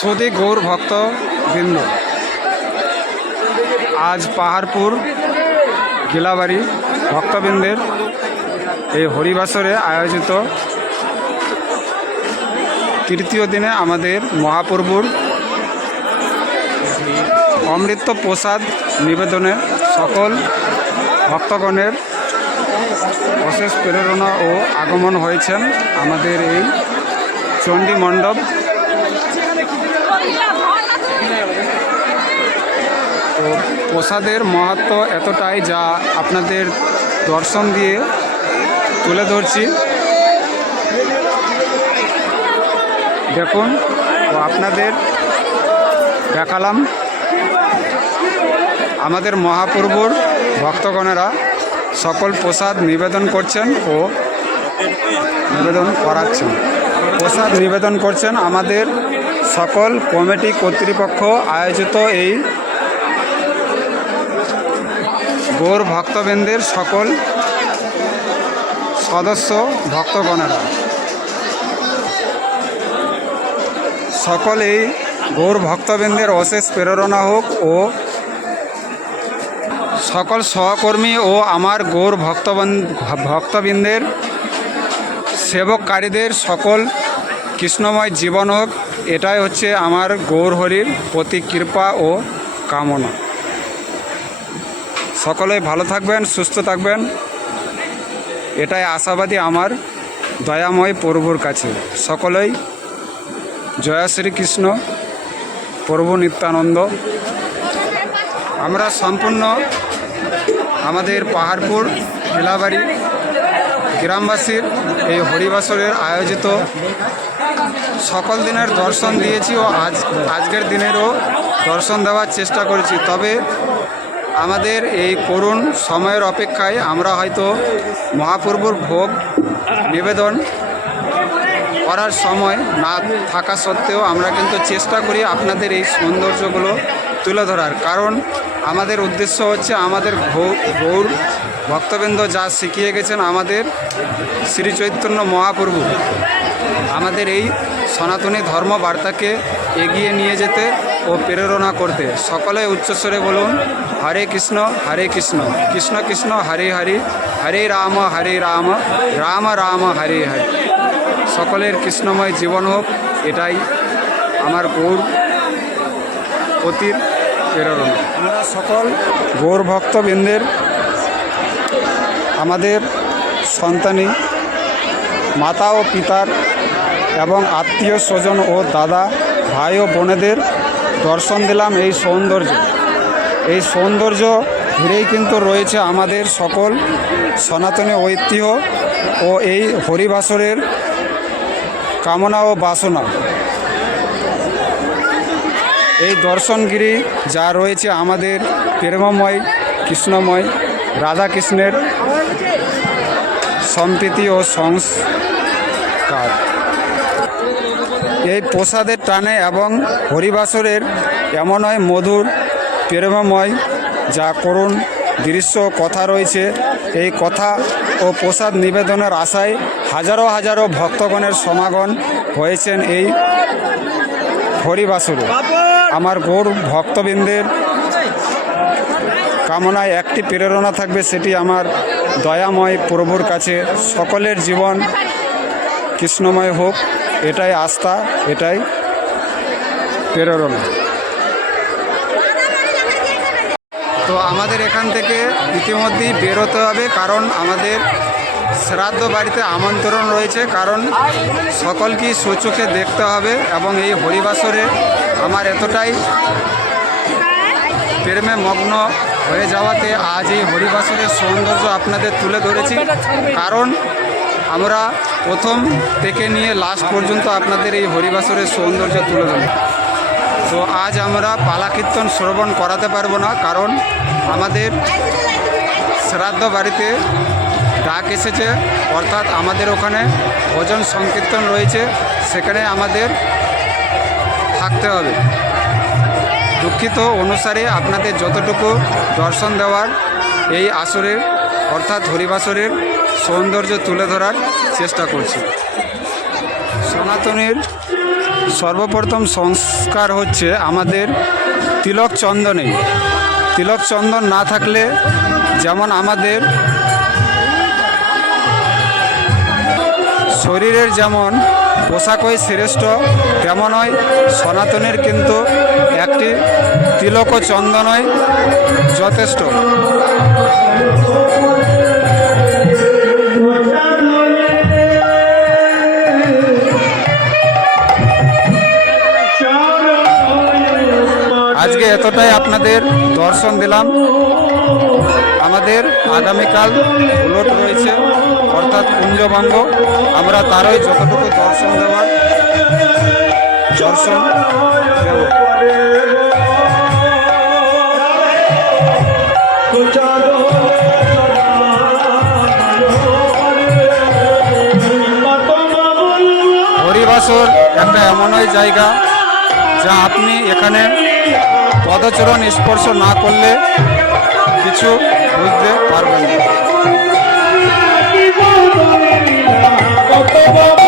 সুদী গৌর ভক্ত বৃন্দ। আজ পাহাড়পুর, গিলাবাড়ি ভক্তবৃন্দের এই হরিবাসরে আয়োজিত তৃতীয় দিনে আমাদের মহাপ্রভুর অমৃত প্রসাদ নিবেদনে সকল ভক্তগণের অশেষ প্রেরণা ও আগমন হয়েছেন আমাদের এই চণ্ডী মণ্ডপ তো প্রসাদের মহত্ব এতটাই যা আপনাদের দর্শন দিয়ে তুলে ধরছি। দেখুন আপনাদের দেখালাম আমাদের মহাপ্রভুর ভক্তগণেরা সকল প্রসাদ নিবেদন করছেন ও নিবেদন করাচ্ছেন। প্রসাদ নিবেদন করছেন আমাদের সকল কমিটি কর্তৃপক্ষ আয়োজিত এই গৌর ভক্তবৃন্দের সকল সদস্য ভক্তগণেরা। সকলেই গৌর ভক্তবৃন্দের অশেষ প্রেরণা হোক ও সকল সহকর্মী ও আমার গৌর ভক্তবন, ভক্তবৃন্দের সেবককারীদের সকল কৃষ্ণময় জীবন হোক, এটাই হচ্ছে আমার গৌর হরির প্রতি কৃপা ও কামনা। সকলে ভালো থাকবেন, সুস্থ থাকবেন। এটাই আশাবাদী আমার, দয়াময় প্রভুর কাছে। সকলেই জয়া শ্রীকৃষ্ণ, প্রভু নিত্যানন্দ। আমরা সম্পূর্ণ আমাদের পাহাড়পুর কিলাবাড়ি গ্রামবাসীর এই হরিবাসরের আয়োজিত সকল দিনের দর্শন দিয়েছি ও আজ আজকের দিনেরও দর্শন দেওয়ার চেষ্টা করেছি। তবে আমাদের এই করুণ সময়ের অপেক্ষায় আমরা হয়তো মহাপ্রভুর ভোগ নিবেদন করার সময় না থাকা সত্ত্বেও আমরা কিন্তু চেষ্টা করি আপনাদের এই সৌন্দর্যগুলো তুলে ধরার। কারণ আমাদের উদ্দেশ্য হচ্ছে আমাদের গৌর ভক্তবৃন্দ যা শিখিয়ে গেছেন আমাদের শ্রী চৈতন্য মহাপ্রভু। আমাদের এই সনাতনী ধর্ম বার্তাকে এগিয়ে নিয়ে যেতে ও প্রেরণা করতে। সকলে উচ্চস্বরে বলুন, হরে কৃষ্ণ হরে কৃষ্ণ। কৃষ্ণ কৃষ্ণ, হরে হরে হরে রাম হরে রাম রাম রাম, হরে হরে। সকলের কৃষ্ণময় জীবন হোক, এটাই আমার গৌর পতির প্রেরণা। আমরা সকল গৌর ভক্তবৃন্দের, আমাদের সন্তানী, মাতা ও পিতার এবং আত্মীয় স্বজন ও দাদা, ভাই ও বোনেদের দর্শন দিলাম এই সৌন্দর্য। এই সৌন্দর্য ঘিরেই কিন্তু রয়েছে আমাদের সকল সনাতনী ঐতিহ্য ও এই হরিবাসরের কামনা ও বাসনা। এই দর্শনগিরি যা রয়েছে আমাদের প্রেমময়, কৃষ্ণময়, রাধাকৃষ্ণের সম্প্রীতি ও সংস্কার। এই প্রসাদের টানে এবং হরিবাসরের হয় মধুর প্রেমময় যা করুণ দৃশ্য কথা রয়েছে, এই কথা ও প্রসাদ নিবেদনের আশায় হাজারো হাজারো ভক্তগণের সমাগম হয়েছেন এই হরিবাসরে। আমার গৌর ভক্তবৃন্দের কামনায় একটি প্রেরণা থাকবে, সেটি আমার দয়াময় প্রভুর কাছে। সকলের জীবন কৃষ্ণময় হোক। এটাই আস্থা, এটাই প্রেরণা। তো আমাদের এখান থেকে ইতিমধ্যেই বেরোতে হবে, কারণ আমাদের শ্রাদ্ধ বাড়িতে আমন্ত্রণ রয়েছে, কারণ সকলকেই সচোখে দেখতে হবে এবং এই হরিবাসরে আমার এতটাই প্রেমে মগ্ন হয়ে যাওয়াতে আজ এই হরিবাসরের সৌন্দর্য আপনাদের তুলে ধরেছি। কারণ আমরা প্রথম থেকে নিয়ে লাস্ট পর্যন্ত আপনাদের এই হরিবাসরের সৌন্দর্য তুলে ধরি তো আজ আমরা পালা কীর্তন শ্রবণ করাতে পারব না, কারণ আমাদের শ্রাদ্ধ বাড়িতে ডাক এসেছে, অর্থাৎ আমাদের ওখানে ভোজন সংকীর্তন রয়েছে, সেখানে আমাদের থাকতে হবে। দুঃখিত অনুসারে আপনাদের যতটুকু দর্শন দেওয়ার এই আসরের অর্থাৎ হরিবাসরের সৌন্দর্য তুলে ধরার চেষ্টা করছি। সনাতনের সর্বপ্রথম সংস্কার হচ্ছে আমাদের তিলক চন্দনে তিলক চন্দন না থাকলে যেমন আমাদের শরীরের যেমন পোশাকই শ্রেষ্ঠ, তেমনই সনাতনের কিন্তু একটি তিলক চন্দনই যথেষ্ট। আজকে এতটাই আপনাদের দর্শন দিলাম। আমাদের আগামীকাল উলট রয়েছে। অর্থাৎ কুঞ্জভঙ্গ আমরা তারই যতটুকু দর্শন দেওয়ার দর্শন দেব। হরিবাসর একটা এমনই জায়গা যা আপনি এখানে পদচরণ স্পর্শ না করলে কিছু বুঝতে পারবেন না। Baba.